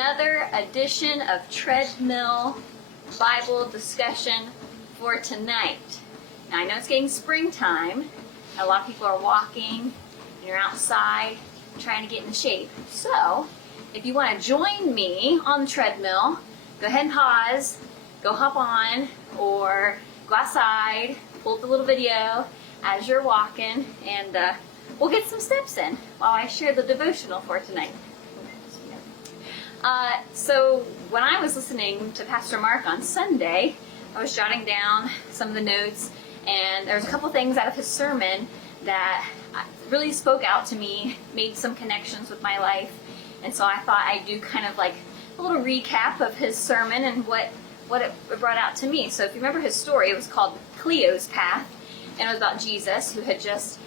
another edition of Treadmill Bible discussion for tonight. Now I know it's getting springtime. A lot of people are walking and you're outside trying to get in shape. So if you want to join me on the treadmill, go ahead and pause, go hop on, or go outside, pull up the little video as you're walking, and we'll get some steps in while I share the devotional for tonight. So when I was listening to Pastor Mark on Sunday, I was jotting down some of the notes, and there was a couple things out of his sermon that really spoke out to me, made some connections with my life, and so I thought I'd do kind of like a little recap of his sermon and what it brought out to me. So if you remember his story, it was called Cleo's Path, and it was about Jesus, who had just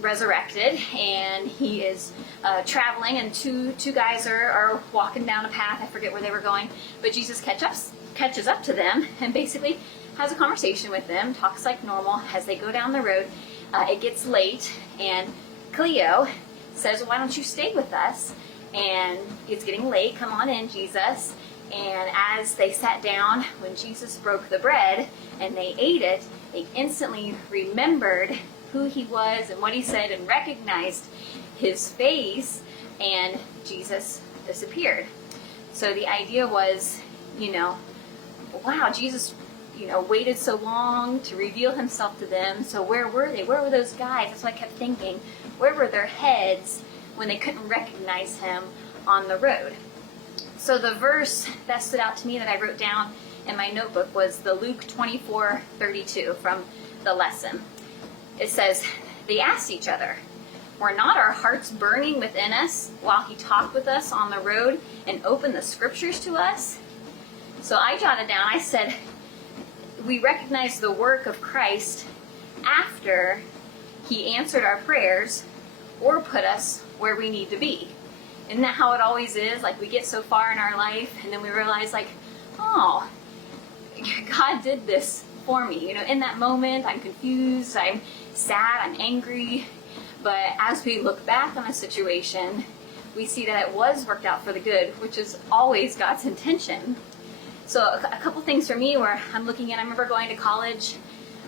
resurrected, and he is traveling, and two guys are walking down a path. I forget where they were going, but Jesus catches up to them and basically has a conversation with them, talks like normal. As they go down the road, it gets late, and Cleo says, "Why don't you stay with us?" And it's getting late. "Come on in, Jesus." And as they sat down, when Jesus broke the bread and they ate it, they instantly remembered who he was and what he said and recognized his face, and Jesus disappeared. So the idea was, wow, Jesus, waited so long to reveal himself to them. So where were they? Where were those guys? That's what I kept thinking. Where were their heads when they couldn't recognize him on the road? So the verse that stood out to me that I wrote down in my notebook was the Luke 24:32 from the lesson. It says, "They asked each other, 'Were not our hearts burning within us while he talked with us on the road and opened the scriptures to us?'" So I jotted down, I said, we recognize the work of Christ after he answered our prayers or put us where we need to be. Isn't that how it always is? Like, we get so far in our life and then we realize, like, oh, God did this for me. In that moment, I'm confused, I'm sad, I'm angry. But as we look back on a situation, we see that it was worked out for the good, which is always God's intention. So a couple things for me where I'm looking at, I remember going to college.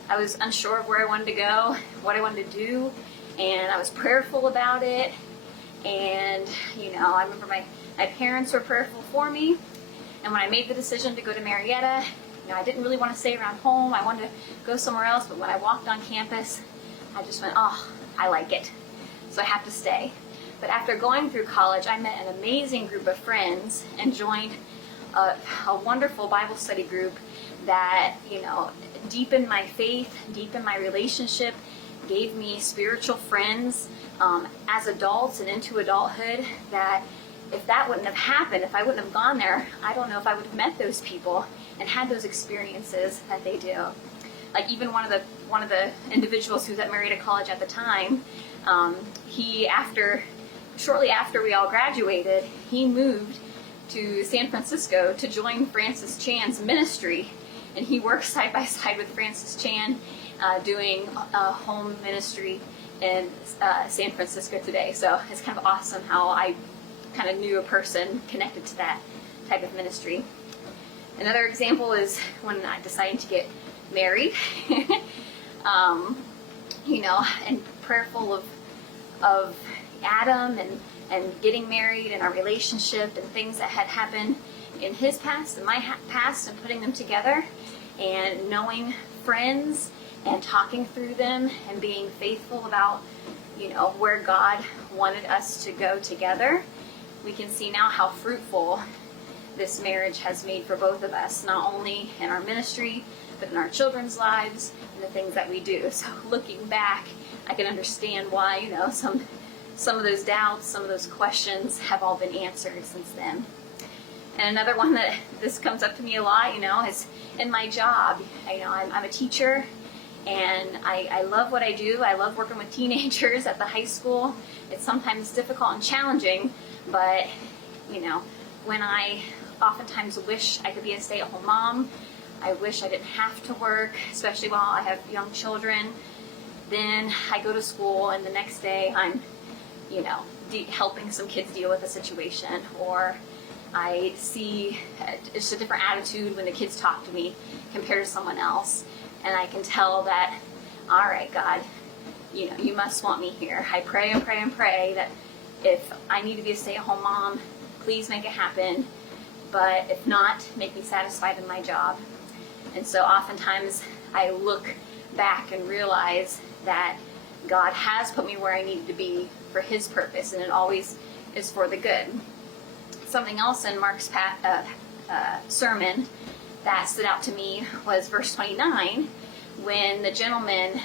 I was unsure of where I wanted to go, what I wanted to do, and I was prayerful about it. And, I remember my parents were prayerful for me. And when I made the decision to go to Marietta, I didn't really want to stay around home. I wanted to go somewhere else, but when I walked on campus, I just went, oh, I like it. So I have to stay. But after going through college, I met an amazing group of friends and joined a wonderful Bible study group that, deepened my faith, deepened my relationship, gave me spiritual friends as adults and into adulthood, that if that wouldn't have happened, if I wouldn't have gone there, I don't know if I would have met those people and had those experiences that they do. Like, even one of the individuals who was at Marietta College at the time, shortly after we all graduated, he moved to San Francisco to join Francis Chan's ministry, and he works side by side with Francis Chan, doing home ministry in San Francisco today. So it's kind of awesome how I kind of knew a person connected to that type of ministry. Another example is when I decided to get married, and prayerful of Adam and getting married and our relationship and things that had happened in his past and my past, and putting them together and knowing friends and talking through them and being faithful about, where God wanted us to go together. We can see now how fruitful this marriage has made for both of us, not only in our ministry, but in our children's lives and the things that we do. So looking back, I can understand why, some of those doubts, some of those questions have all been answered since then. And another one that this comes up to me a lot, is in my job. I'm a teacher, and I love what I do. I love working with teenagers at the high school. It's sometimes difficult and challenging, but, when I oftentimes wish I could be a stay-at-home mom, I wish I didn't have to work, especially while I have young children. Then I go to school, and the next day I'm, helping some kids deal with a situation, or I see just a different attitude when the kids talk to me compared to someone else. And I can tell that, all right, God, you must want me here. I pray and pray and pray that if I need to be a stay-at-home mom, please make it happen. But if not, make me satisfied in my job. And so oftentimes I look back and realize that God has put me where I needed to be for His purpose, and it always is for the good. Something else in Mark's sermon that stood out to me was verse 29, when the gentleman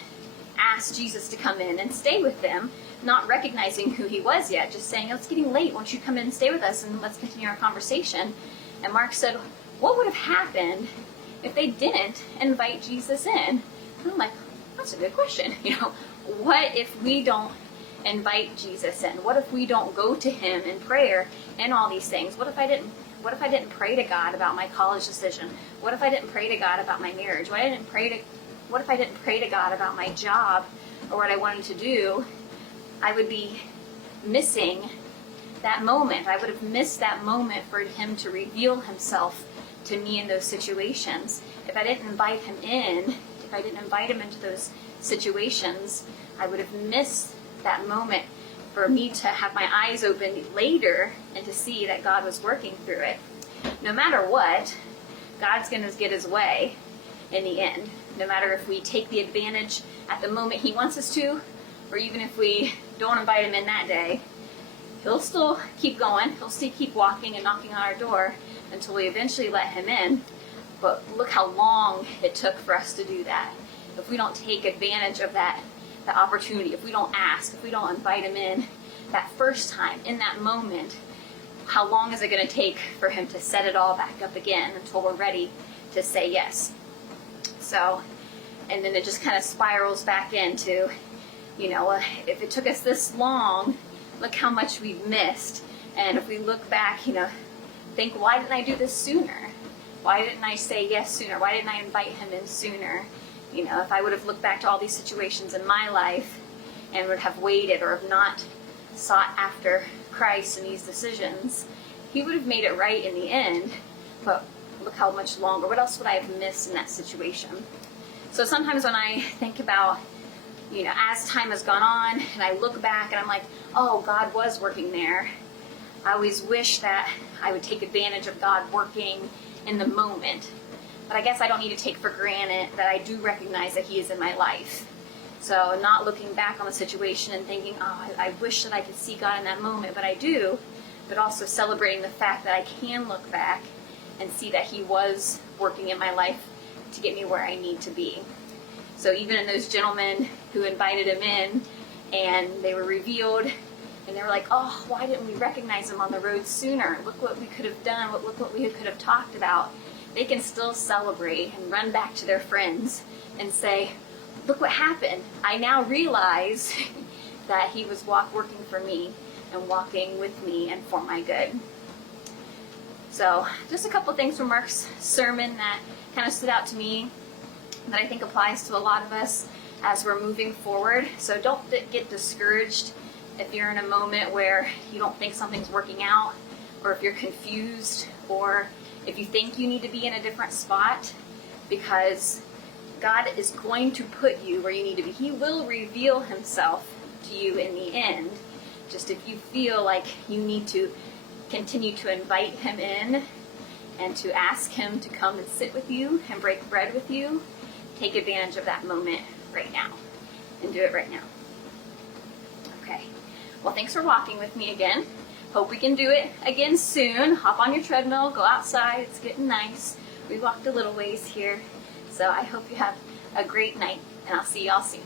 asked Jesus to come in and stay with them, not recognizing who He was yet, just saying, it's getting late, won't you come in and stay with us and let's continue our conversation. And Mark said, what would have happened if they didn't invite Jesus in? And I'm like, that's a good question. What if we don't invite Jesus in? What if we don't go to Him in prayer and all these things? What if I didn't pray to God about my college decision? What if I didn't pray to God about my marriage? What if I didn't pray to God about my job or what I wanted to do? I would be missing that moment. I would have missed that moment for Him to reveal Himself to me in those situations. If I didn't invite Him in, if I didn't invite Him into those situations, I would have missed that moment for me to have my eyes open later and to see that God was working through it. No matter what, God's going to get His way in the end. No matter if we take the advantage at the moment He wants us to, or even if we don't invite Him in that day, He'll still keep going. He'll still keep walking and knocking on our door until we eventually let Him in. But look how long it took for us to do that. If we don't take advantage of that opportunity, if we don't ask, if we don't invite Him in that first time, in that moment, how long is it going to take for Him to set it all back up again until we're ready to say yes? So, and then it just kind of spirals back into, if it took us this long, look how much we've missed. And if we look back, think, why didn't I do this sooner? Why didn't I say yes sooner? Why didn't I invite Him in sooner? If I would have looked back to all these situations in my life and would have waited or have not sought after Christ in these decisions, He would have made it right in the end. But look how much longer. What else would I have missed in that situation? So sometimes when I think about, as time has gone on and I look back and I'm like, oh, God was working there, I always wish that I would take advantage of God working in the moment. But I guess I don't need to take for granted that I do recognize that He is in my life. So not looking back on the situation and thinking, oh, I wish that I could see God in that moment, but I do. But also celebrating the fact that I can look back and see that He was working in my life to get me where I need to be. So even in those gentlemen who invited Him in and they were revealed and they were like, oh, why didn't we recognize Him on the road sooner? Look what we could have done. Look what we could have talked about. They can still celebrate and run back to their friends and say, look what happened. I now realize that He was working for me and walking with me and for my good. So just a couple things from Mark's sermon that kind of stood out to me that I think applies to a lot of us as we're moving forward. So don't get discouraged if you're in a moment where you don't think something's working out, or if you're confused, or if you think you need to be in a different spot, because God is going to put you where you need to be. He will reveal Himself to you in the end. Just if you feel like you need to continue to invite Him in and to ask Him to come and sit with you and break bread with you, take advantage of that moment right now and do it right now. Okay. Well, thanks for walking with me again. Hope we can do it again soon. Hop on your treadmill, go outside. It's getting nice. We walked a little ways here. So I hope you have a great night, and I'll see you all soon.